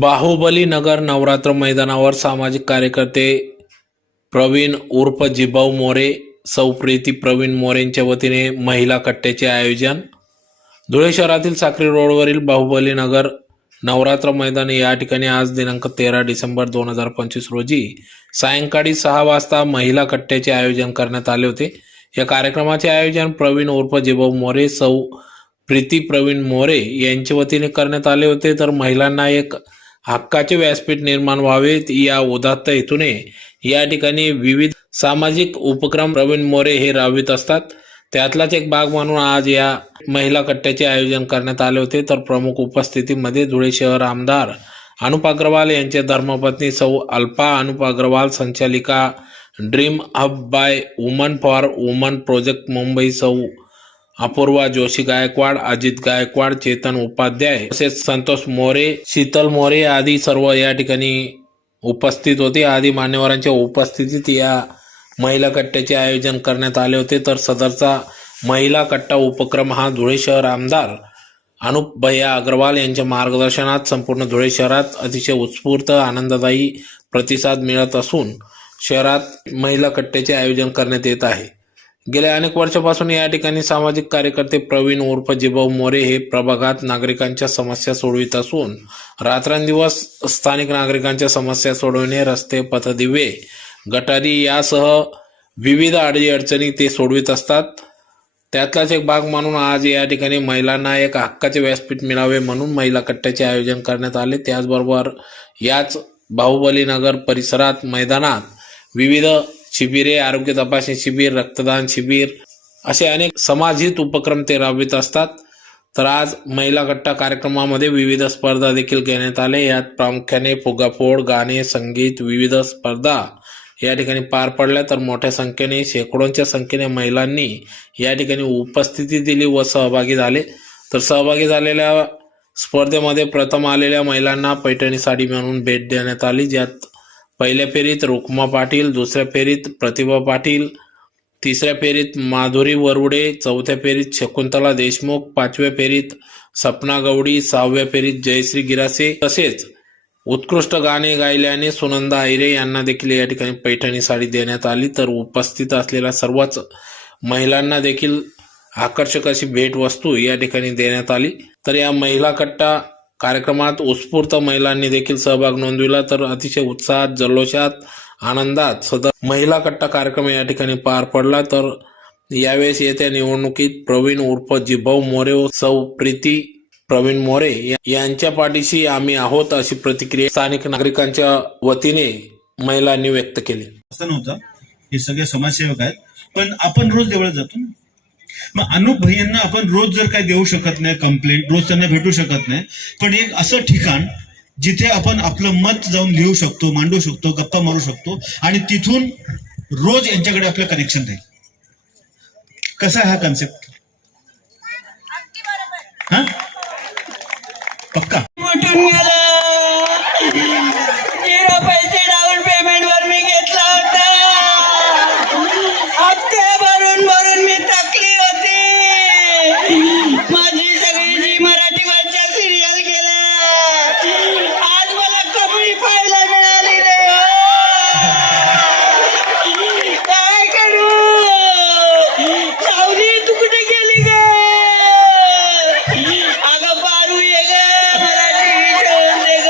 बाहुबली नगर नवरात्र मैदानावर सामाजिक कार्यकर्ते प्रवीण उर्फ जिभाऊ मोरे, सौ प्रीती प्रवीण मोरेंच्या वतीने महिला कट्ट्याचे आयोजन। धुळे शहरातील साक्री रोडवरील बाहुबली नगर नवरात्र मैदान या ठिकाणी आज दिनांक 13 डिसेंबर 2025 रोजी सायंकाळी 6 वाजता महिला कट्ट्याचे आयोजन करण्यात आले होते। या कार्यक्रमाचे आयोजन प्रवीण उर्फ जिभाऊ मोरे, सौ प्रीती प्रवीण मोरे यांच्या वतीने करण्यात आले होते। तर महिलांना एक हक्काचे व्यासपीठ निर्माण व्हावे या उदात्त हेतूने या ठिकाणी विविध सामाजिक उपक्रम प्रवीण मोरे हे राबवित असतात। त्यातलाच एक भाग म्हणून आज या महिला कट्ट्याचे आयोजन करण्यात आले होते। तर प्रमुख उपस्थितीमध्ये धुळे शहर आमदार अनुप अग्रवाल यांचे धर्मपत्नी सौ अल्पा अनुप अग्रवाल, संचालिका dream hub by woman for woman project Mumbai सौ अपूर्वा जोशी गायकवाड, अजित गायकवाड, चेतन उपाध्याय तसेच संतोष मोरे, शीतल मोरे आदी सर्व या ठिकाणी उपस्थित होते। आदी मान्यवरांच्या उपस्थितीत या महिला कट्ट्याचे आयोजन करण्यात आले होते। तर सदरचा महिला कट्टा उपक्रम हा धुळे शहर आमदार अनुप भैया अग्रवाल यांच्या मार्गदर्शनात संपूर्ण धुळे शहरात अतिशय उत्स्फूर्त आनंददायी प्रतिसाद मिळत असून शहरात महिला कट्ट्याचे आयोजन करण्यात येत आहे। गेल्या अनेक वर्षापासून या ठिकाणी सामाजिक कार्यकर्ते प्रवीण उर्फ जिभाऊ मोरे हे प्रभागात नागरिकांच्या समस्या सोडवित असून रात्रंदिवस स्थानिक नागरिकांच्या समस्या सोडविणे, रस्ते, पथदिवे, गटारी यासह विविध अडचणी ते सोडवित असतात। त्यातलाच एक भाग म्हणून आज या ठिकाणी महिलांना एक हक्काचे व्यासपीठ मिळावे म्हणून महिला कट्ट्याचे आयोजन करण्यात आले। त्याचबरोबर याच बाहुबली नगर परिसरात मैदानात विविध शिबिरे, आरोग्य तपासणी शिबिर, रक्तदान शिबिर असे अनेक समाजहित उपक्रम ते राबवित असतात। तर आज महिला कट्टा कार्यक्रमामध्ये विविध स्पर्धा देखील घेण्यात आले। यात प्रामुख्याने फुगाफोड, गाणे, संगीत, विविध स्पर्धा या ठिकाणी पार पडल्या। तर मोठ्या संख्येने, शेकडोंच्या संख्येने महिलांनी या ठिकाणी उपस्थिती दिली व सहभागी झाले। तर सहभागी झालेल्या स्पर्धेमध्ये प्रथम आलेल्या महिलांना पैठणी साडी म्हणून भेट देण्यात आली, ज्यात पहिल्या फेरीत रुक्मा पाटील, दुसऱ्या फेरीत प्रतिभा पाटील, तिसऱ्या फेरीत माधुरी वरुडे, चौथ्या फेरीत शकुंतला देशमुख, पाचव्या फेरीत सपना गवडी, सहाव्या फेरीत जयश्री गिरासे तसेच उत्कृष्ट गाणे गायल्याने सुनंदा आहिरे यांना देखील या ठिकाणी पैठणी साडी देण्यात आली। तर उपस्थित असलेल्या सर्वच महिलांना देखील आकर्षक अशी भेटवस्तू या ठिकाणी देण्यात आली। तर या महिला कट्टा कार्यक्रमात उत्स्फूर्त महिलांनी देखील सहभाग नोंदविला। तर अतिशय उत्साहात, जल्लोषात, आनंदात सदर महिला कट्टा कार्यक्रम या ठिकाणी पार पडला। तर यावेळेस येत्या निवडणुकीत प्रवीण उर्फ जिभाऊ मोरे व सौ प्रीती प्रवीण मोरे यांच्या पाठीशी आम्ही आहोत अशी प्रतिक्रिया स्थानिक नागरिकांच्या वतीने महिलांनी व्यक्त केली। असं नव्हतं, हे सगळे समाजसेवक आहेत, पण आपण रोज देवळात जातो ना। मग अनुप भैयांना आपण रोज जर काय देऊ शकत नाही, कंप्लेंट रोज त्यांना भेटू शकत नाही, पण एक असं ठिकाण जिथे आपण आपलं मत जाऊन लिहू शकतो, मांडू शकतो, गप्पा मारू शकतो आणि तिथून रोज यांच्याकडे आपलं कनेक्शन राहील। कसा हा कन्सेप्ट? हा पक्का पैसे डाऊन पेमेंट वर मी घेतला होता, हप्ते भरून भरून मी थकली होती। माझी सगळी जी मराठी भाषा सिरियल गेल्या, आज मला कमी पाहायला मिळाली रे। काय करू? सावली तू कुठे गेली ग? अगं पारू ये ग, मराठी ठेवून दे ग।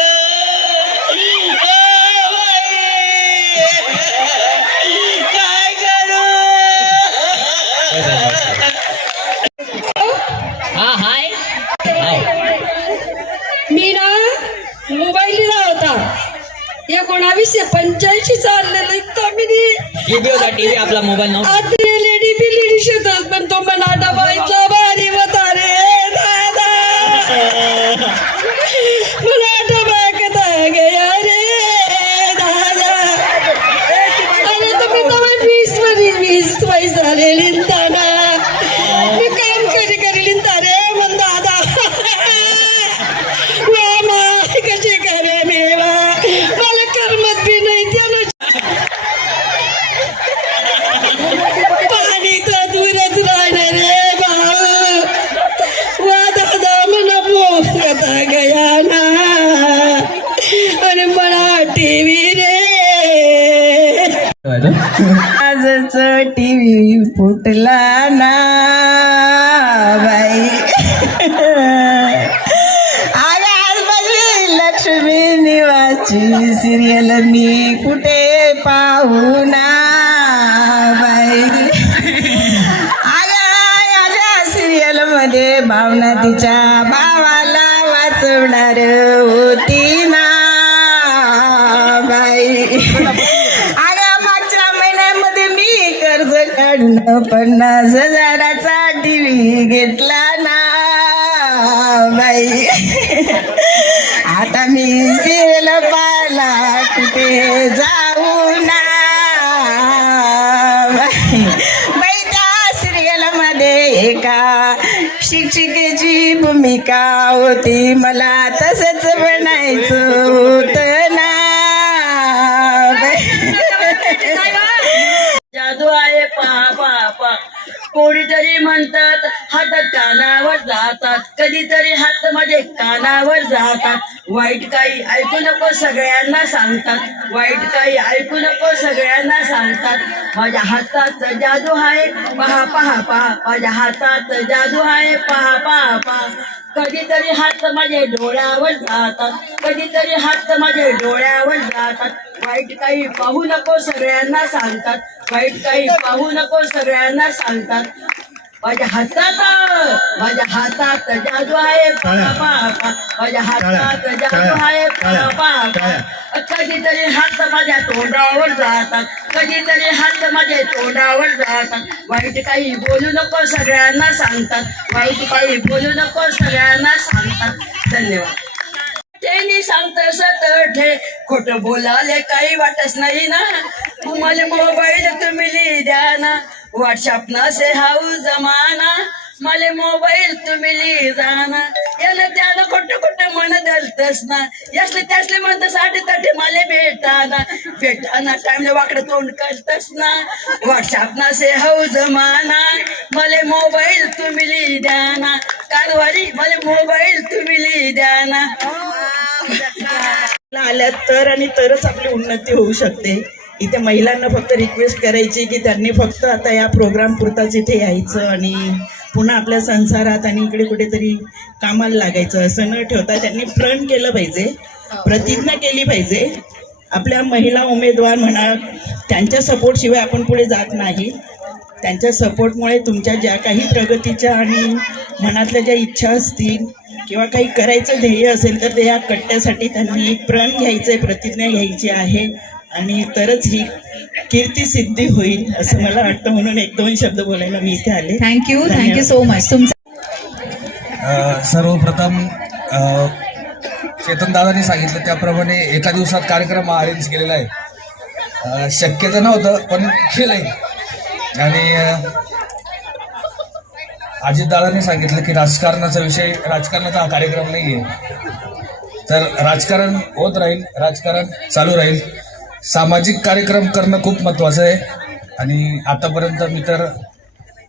काय करू? हा हाय मी ना मोबाईल दिला होता, 1985 चाललेलं इतकं मी टीव्ही आपला मोबाईल नव्हता। आधी लेडी बिलेडी शेतात, पण तो मला डबा इतला भारी होता रे दादा, मला डबा कथा गया रे दादा। आणि तुम्ही तर 20 पैसा लिहिता ना, मी काम करी लिहिता रे मग दादा। कशी करे मेवा, मला करमत बी नाही त्यानं, पाणी तर दूरच राहणार रे भाऊ। वा दादा मला पोहता गया ना, फुटला ना बाई. अगं आज बघली लक्ष्मी निवासची सिरियल मी कुठे पाहू ना बाई. अगं सिरियल मध्ये भावना तिच्या भावाला वाचवणार होती ना बाई. अगं मागच्या महिन्यामध्ये मी कर्ज काढून 50,000चा टीव्ही घेतला ना बाई. आता मी सिरियल पाहिला कुठे जाऊ ना बाई. त्या सिरियल मध्ये एका शिक्षिकेची भूमिका होती. मला तसंच बनायचं होतं ना बाई. जादू आहे पहा पहा पहा. कोणीतरी म्हणतात हात कानावर जातात, कधीतरी हात माझे कानावर जातात. वाईट काही ऐकू नको सगळ्यांना सांगतात, वाईट काही ऐकू नको सगळ्यांना सांगतात. माझ्या हातात जादू आहे पहा पहा पहा. माझ्या हातात जादू आहे पहा पहा पहा. कधीतरी हात माझे डोळ्यावर जातात, कधीतरी हात माझे डोळ्यावर जातात. वाईट काही पाहू नको सगळ्यांना सांगतात, वाईट काही पाहू नको सगळ्यांना सांगतात. माझ्या हातात जादू आहे पहा पहा पहा. माझ्या हातात जादू आहे पहा पहा पहा. कधीतरी हात माझ्या तोंडावर जातात, कधीतरी हात माझ्या तोंडावर जातात. वाईट काही बोलू नको सगळ्यांना सांगतात, वाईट काही बोलू नको सगळ्यांना सांगतात. धन्यवाद. त्यांनी सांगत सतठे खोट बोलाले काही वाटत नाही ना. तुम्हाला मोबाईल तुम्ही द्या ना, व्हॉट्सअप ना से हाऊ जमाना. मला मोबाईल तुम्ही जाना. यानं त्यानं खोटं खोटं म्हणत धरतस ना. यासले त्यासले म्हणत साठी तटे मला भेटाना टाइमला वाकडं तोंड करतस ना. व्हॉट्सअप ना से हाऊ जमाना. मला मोबाईल तुम्ही द्या ना, कारवारी मला मोबाईल तुम्ही द्या ना. आल्या तर आणि तरच आपली उन्नती होऊ शकते. इथे महिलांना फक्त रिक्वेस्ट करायची की त्यांनी फक्त आता या प्रोग्राम पुरताच इथे यायचं आणि पुन्हा आपल्या संसारात आणि इकडे कुठेतरी कामाला लागायचं असं न ठेवता त्यांनी प्रण केलं पाहिजे, प्रतिज्ञा केली पाहिजे. आपल्या महिला उमेदवार म्हणा, त्यांच्या सपोर्टशिवाय आपण पुढे जात नाही. त्यांच्या सपोर्टमुळे तुमच्या ज्या काही प्रगतीच्या आणि मनातल्या ज्या इच्छा असतील किंवा काही करायचं ध्येय असेल तर ते या कट्ट्यासाठी त्यांनी प्रण घ्यायचं आहे, प्रतिज्ञा घ्यायची आहे आणि तरच ही कीर्ती सिद्धी होईल असं मला वाटतं. म्हणून 1-2 शब्द बोलायला मी इथे आले. Thank you so much. तुमचं सर्वप्रथम चेतन दादांनी सांगितलं त्याप्रमाणे एका दिवसात कार्यक्रम अरेंज केलेला आहे. शक्य तर नव्हतं पण केलंय. आणि अजितदादांनी सांगितलं की राजकारणाचा हा कार्यक्रम नाही आहे. तर राजकारण होत राहील, राजकारण चालू राहील. सामाजिक कार्यक्रम करणं खूप महत्त्वाचं आहे आणि आतापर्यंत मी तर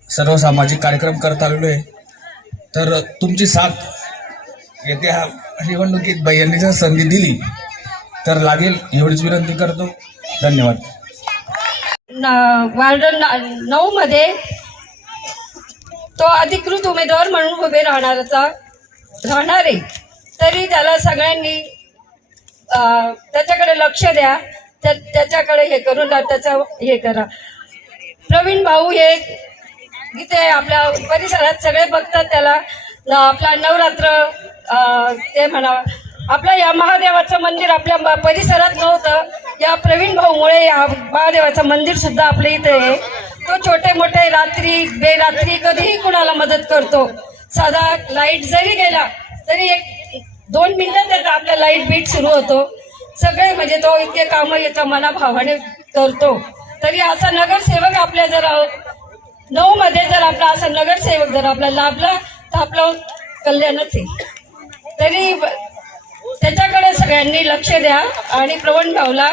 सर्व सामाजिक कार्यक्रम करत आलेलो आहे. तर तुमची साथ येत्या निवडणुकीत बाईंनी जर संधी दिली तर लागेल एवढीच विनंती करतो. धन्यवाद. वार्ड 9 मध्ये तो अधिकृत उमेदवार म्हणून उभे राहणार आहे. तरी त्याला सगळ्यांनी त्याच्याकडे लक्ष द्या, त्याच्याकडे हे करून त्याचं हे करा. प्रवीण भाऊ हे इथे आपल्या परिसरात सगळे बघतात त्याला. आपला नवरात्र ते म्हणा, आपलं या महादेवाचं मंदिर आपल्या परिसरात नव्हतं. या प्रवीण भाऊमुळे या महादेवाचं मंदिर सुद्धा आपल्या इथे आहे. तो छोटे मोठे रात्री बेरात्री कधीही कुणाला मदत करतो. साधा लाईट जरी गेला तरी 1-2 मिनिटात त्याचा आपला लाईट बीट सुरू होतो. सगळे म्हणजे तो इतके कामं याच्या मनाभावाने करतो. तरी असा नगरसेवक आपल्या जर 9 मध्ये जर आपला असा नगरसेवक जर आपला लाभला तर आपलं कल्याणच आहे. तरी त्याच्याकडे सगळ्यांनी लक्ष द्या आणि प्रवीण भाऊला.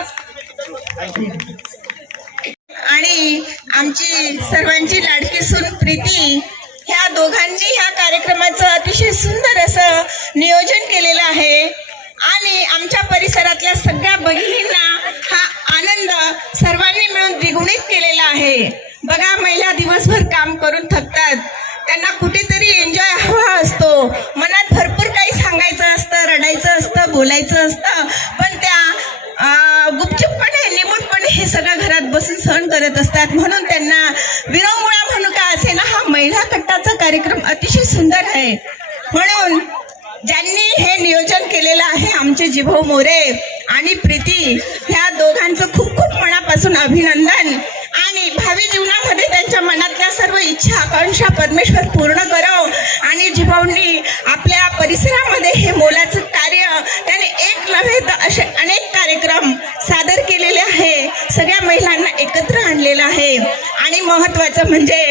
आणि आमची सर्वांची लाडकी सून प्रीती, ह्या दोघांनी ह्या कार्यक्रमाचं अतिशय सुंदर असं नियोजन केलेलं आहे आणि आमच्या परिसरातल्या सगळ्या भगिनींना हा आनंद सर्वांनी मिळून द्विगुणित केलेला आहे. बघा, महिला दिवसभर काम करून थकतात, त्यांना कुठेतरी एन्जॉय हवा असतो, मनात भरपूर काही सांगायचं असतं, रडायचं असतं, बोलायचं असतं, पण त्या गुपचूपपणे निमूटपणे हे सगळं घरात बसून सहन करत असतात. म्हणून त्यांना विरंगुळा म्हणू का असे ना, हा महिला कट्टाचा कार्यक्रम अतिशय सुंदर आहे. म्हणून ज्यांनी हे नियोजन केलेलं आहे, आमचे जिभाऊ मोरे आणि प्रीती, ह्या दोघांचं खूप खूप मनापासून अभिनंदन. आणि भावी जीवनामध्ये त्यांच्या मनातल्या सर्व इच्छा आकांक्षा परमेश्वर पूर्ण करो. आणि जिभाऊंनी आपल्या परिसरामध्ये हे मोलाचं कार्य त्याने एक नव्हे तर असे अनेक कार्यक्रम सादर केलेले आहे, सगळ्या महिलांना एकत्र आणलेलं आहे. आणि महत्त्वाचं म्हणजे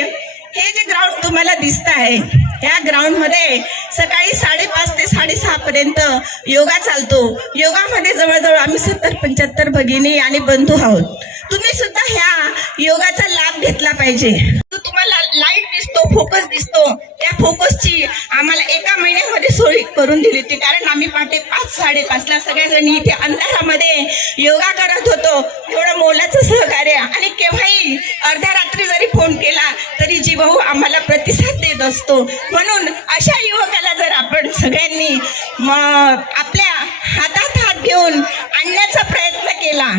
हे जे ग्राउंड तुम्हाला दिसत आहे, या ग्राउंडमध्ये सकाळी 5:30 ते 6:30 पर्यंत योगा चालतो. योगामध्ये जवळजवळ आम्ही 70-75 भगिनी आणि बंधू आहोत. तुम्ही सुद्धा ह्या योगाचा लाभ घेतला पाहिजे. तुम्हाला लाईट दिसतो, फोकस दिसतो, त्या फोकसची आम्हाला एका महिन्यामध्ये सोय करून दिली होती. कारण आम्ही पहाटे 5-5:30 सगळ्याजणी इथे अंधारामध्ये योगा करत होतो. एवढं मोलाचं सहकार्य. आणि केव्हाही अर्ध्या रात्री जरी फोन केला तरी जिभाऊ आम्हाला प्रतिसाद देत असतो. म्हणून अशा युवकाला जर आपण सगळ्यांनी आपल्या हातात हात घेऊन आणण्याचा प्रयत्न केला,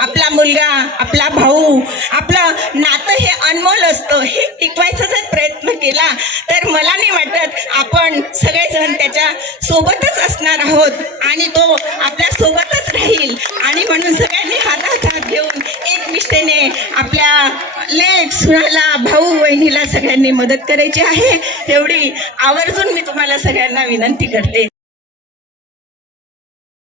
आपला मुलगा, आपला भाऊ, आपलं नातं हे अनमोल असतं, हे टिकवायचा जर प्रयत्न केला तर मला नाही वाटत आपण सगळेजण त्याच्या सोबतच असणार आहोत आणि तो आपल्या सोबतच राहील. आणि म्हणून सगळ्यांनी हातात हात घेऊन एकनिष्ठेने आपल्या लेक सुनाला, भाऊ बहिणीला सगळ्यांनी मदत करायची आहे. एवढी आवर्जून मी तुम्हाला सगळ्यांना विनंती करते.